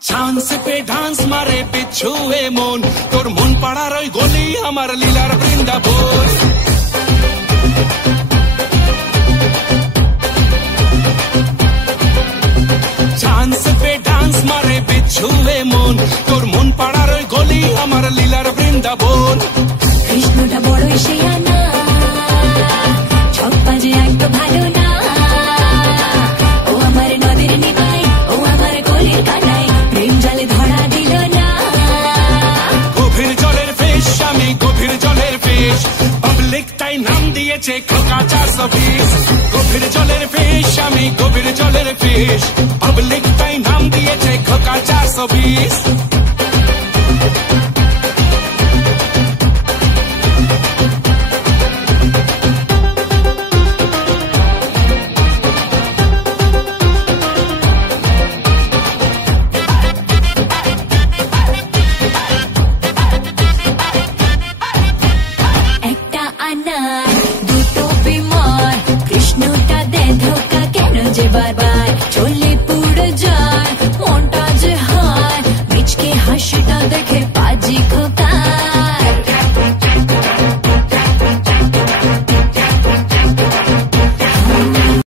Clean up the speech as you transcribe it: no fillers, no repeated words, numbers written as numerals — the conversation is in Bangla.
চান্স পে ডান্স মারে বিচ্ছুয়ে মন, তোর মন পাড়ার ওই গলি আমার লীলার বৃন্দাবন। চান্স পে ডান্স মারে বিচ্ছুয়ে মন, তোর মন পাড়ার ওই গলি আমার লীলার বৃন্দাবন। কৃষ্ণটা বড়ই শেয়ানা, ছক বাজে একটু ভালো না। ও আমার নদীর নিমাই, ও আমার গলির কানাই, প্রেম জালে ধরা দিল না। গভীর জলের ফিশ আমি, গভীর জলের ফিশ, পাবলিক তাই নাম দিয়েছে খোকা 420। গভীর জলের ফিশ আমি, গভীর জলের ফিশ, পাবলিক তাই নাম দিয়েছে খোকা 420। একটা আনার দুটো বিমার, কৃষ্ণটা দেয় ধোকা কেন যে বারবার চলে